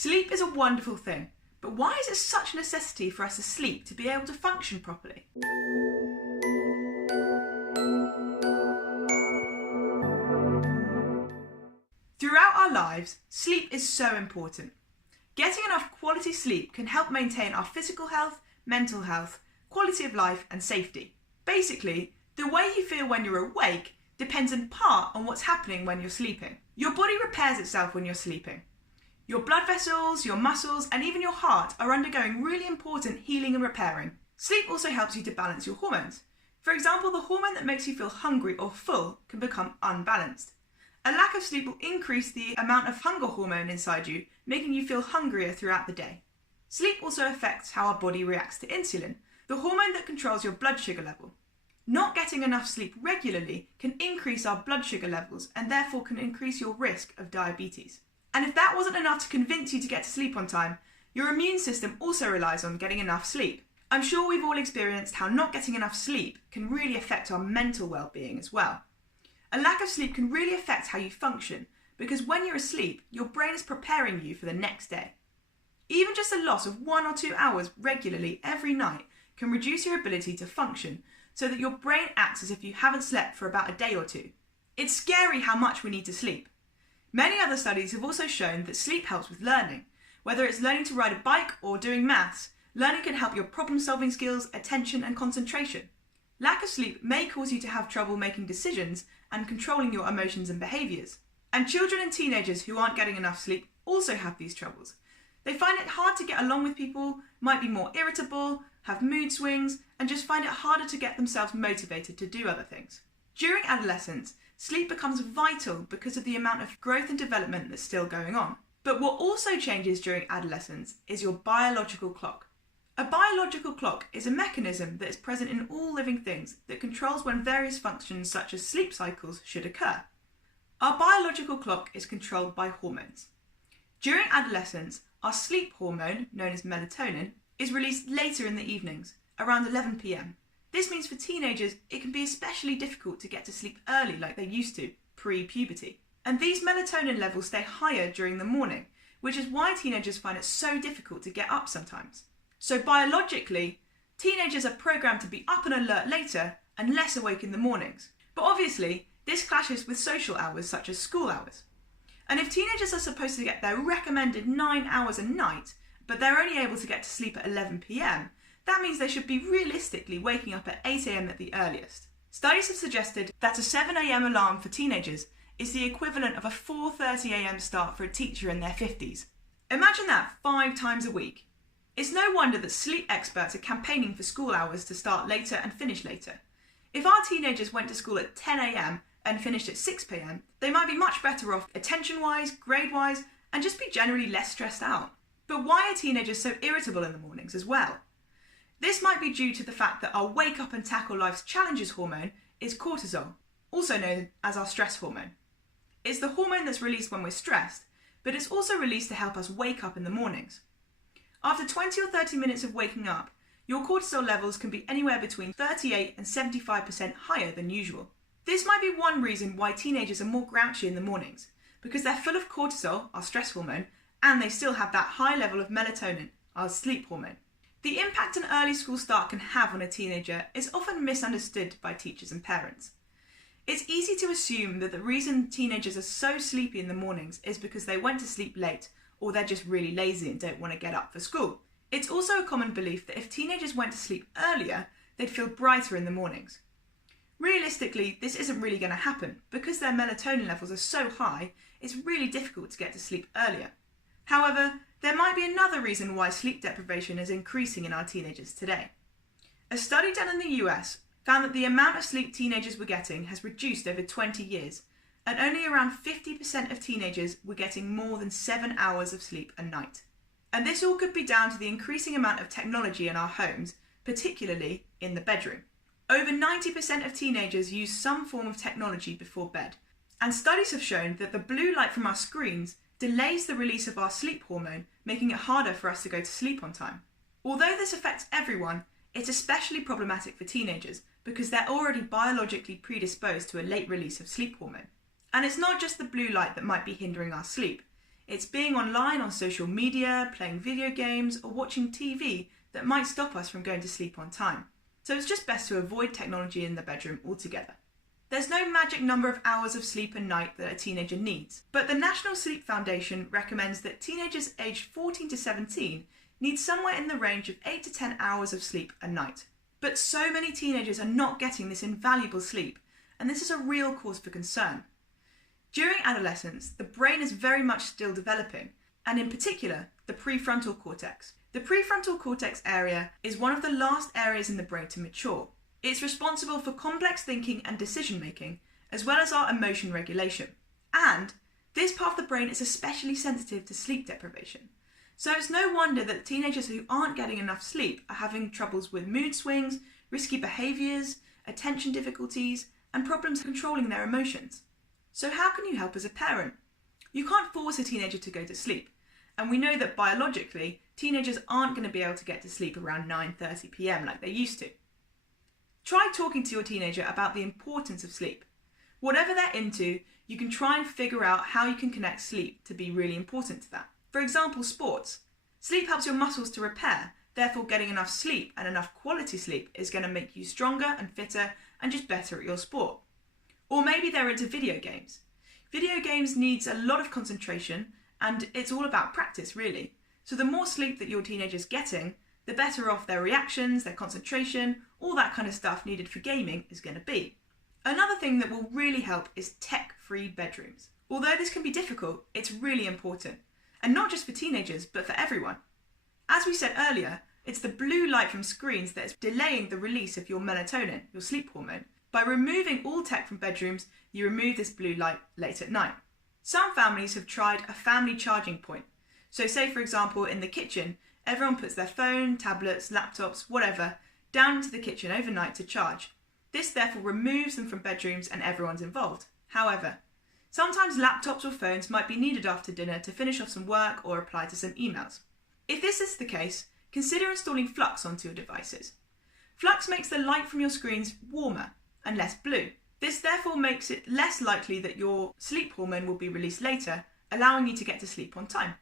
Sleep is a wonderful thing, but why is it such a necessity for us to sleep to be able to function properly? Throughout our lives, sleep is so important. Getting enough quality sleep can help maintain our physical health, mental health, quality of life and safety. Basically, the way you feel when you're awake depends in part on what's happening when you're sleeping. Your body repairs itself when you're sleeping. Your blood vessels, your muscles and even your heart are undergoing really important healing and repairing. Sleep also helps you to balance your hormones. For example, the hormone that makes you feel hungry or full can become unbalanced. A lack of sleep will increase the amount of hunger hormone inside you, making you feel hungrier throughout the day. Sleep also affects how our body reacts to insulin, the hormone that controls your blood sugar level. Not getting enough sleep regularly can increase our blood sugar levels and therefore can increase your risk of diabetes. And if that wasn't enough to convince you to get to sleep on time, your immune system also relies on getting enough sleep. I'm sure we've all experienced how not getting enough sleep can really affect our mental well-being as well. A lack of sleep can really affect how you function because when you're asleep, your brain is preparing you for the next day. Even just a loss of 1 or 2 hours regularly every night can reduce your ability to function so that your brain acts as if you haven't slept for about a day or two. It's scary how much we need to sleep. Many other studies have also shown that sleep helps with learning. Whether it's learning to ride a bike or doing maths, learning can help your problem-solving skills, attention and concentration. Lack of sleep may cause you to have trouble making decisions and controlling your emotions and behaviours. And children and teenagers who aren't getting enough sleep also have these troubles. They find it hard to get along with people, might be more irritable, have mood swings, and just find it harder to get themselves motivated to do other things. During adolescence, sleep becomes vital because of the amount of growth and development that's still going on. But what also changes during adolescence is your biological clock. A biological clock is a mechanism that is present in all living things that controls when various functions such as sleep cycles should occur. Our biological clock is controlled by hormones. During adolescence, our sleep hormone, known as melatonin, is released later in the evenings, around 11 p.m. This means for teenagers it can be especially difficult to get to sleep early like they used to, pre-puberty. And these melatonin levels stay higher during the morning, which is why teenagers find it so difficult to get up sometimes. So biologically, teenagers are programmed to be up and alert later and less awake in the mornings. But obviously, this clashes with social hours such as school hours. And if teenagers are supposed to get their recommended 9 hours a night, but they're only able to get to sleep at 11 p.m, that means they should be realistically waking up at 8 a.m. at the earliest. Studies have suggested that a 7 a.m. alarm for teenagers is the equivalent of a 4:30 a.m. start for a teacher in their 50s. Imagine that 5 times a week. It's no wonder that sleep experts are campaigning for school hours to start later and finish later. If our teenagers went to school at 10 a.m. and finished at 6 p.m, they might be much better off attention-wise, grade-wise, and just be generally less stressed out. But why are teenagers so irritable in the mornings as well? This might be due to the fact that our wake up and tackle life's challenges hormone is cortisol, also known as our stress hormone. It's the hormone that's released when we're stressed, but it's also released to help us wake up in the mornings. After 20 or 30 minutes of waking up, your cortisol levels can be anywhere between 38 and 75% higher than usual. This might be one reason why teenagers are more grouchy in the mornings, because they're full of cortisol, our stress hormone, and they still have that high level of melatonin, our sleep hormone. The impact an early school start can have on a teenager is often misunderstood by teachers and parents. It's easy to assume that the reason teenagers are so sleepy in the mornings is because they went to sleep late or they're just really lazy and don't want to get up for school. It's also a common belief that if teenagers went to sleep earlier, they'd feel brighter in the mornings. Realistically, this isn't really going to happen. Because their melatonin levels are so high, it's really difficult to get to sleep earlier. However, there might be another reason why sleep deprivation is increasing in our teenagers today. A study done in the US found that the amount of sleep teenagers were getting has reduced over 20 years, and only around 50% of teenagers were getting more than 7 hours of sleep a night. And this all could be down to the increasing amount of technology in our homes, particularly in the bedroom. Over 90% of teenagers use some form of technology before bed, and studies have shown that the blue light from our screens delays the release of our sleep hormone, making it harder for us to go to sleep on time. Although this affects everyone, it's especially problematic for teenagers because they're already biologically predisposed to a late release of sleep hormone. And it's not just the blue light that might be hindering our sleep. It's being online on social media, playing video games, or watching TV that might stop us from going to sleep on time. So it's just best to avoid technology in the bedroom altogether. There's no magic number of hours of sleep a night that a teenager needs, but the National Sleep Foundation recommends that teenagers aged 14 to 17 need somewhere in the range of 8 to 10 hours of sleep a night. But so many teenagers are not getting this invaluable sleep, and this is a real cause for concern. During adolescence, the brain is very much still developing, and in particular, the prefrontal cortex. The prefrontal cortex area is one of the last areas in the brain to mature. It's responsible for complex thinking and decision making, as well as our emotion regulation. And this part of the brain is especially sensitive to sleep deprivation. So it's no wonder that teenagers who aren't getting enough sleep are having troubles with mood swings, risky behaviours, attention difficulties, and problems controlling their emotions. So how can you help as a parent? You can't force a teenager to go to sleep, and we know that biologically, teenagers aren't going to be able to get to sleep around 9:30 p.m. like they used to. Try talking to your teenager about the importance of sleep. Whatever they're into, you can try and figure out how you can connect sleep to be really important to that. For example, sports. Sleep helps your muscles to repair, therefore getting enough sleep and enough quality sleep is going to make you stronger and fitter and just better at your sport. Or maybe they're into video games. Video games needs a lot of concentration and it's all about practice really. So the more sleep that your teenager's getting, the better off their reactions, their concentration, all that kind of stuff needed for gaming is going to be. Another thing that will really help is tech-free bedrooms. Although this can be difficult, it's really important. And not just for teenagers, but for everyone. As we said earlier, it's the blue light from screens that is delaying the release of your melatonin, your sleep hormone. By removing all tech from bedrooms, you remove this blue light late at night. Some families have tried a family charging point. So say for example in the kitchen, everyone puts their phone, tablets, laptops, whatever, down into the kitchen overnight to charge. This therefore removes them from bedrooms and everyone's involved. However, sometimes laptops or phones might be needed after dinner to finish off some work or reply to some emails. If this is the case, consider installing Flux onto your devices. Flux makes the light from your screens warmer and less blue. This therefore makes it less likely that your sleep hormone will be released later, allowing you to get to sleep on time.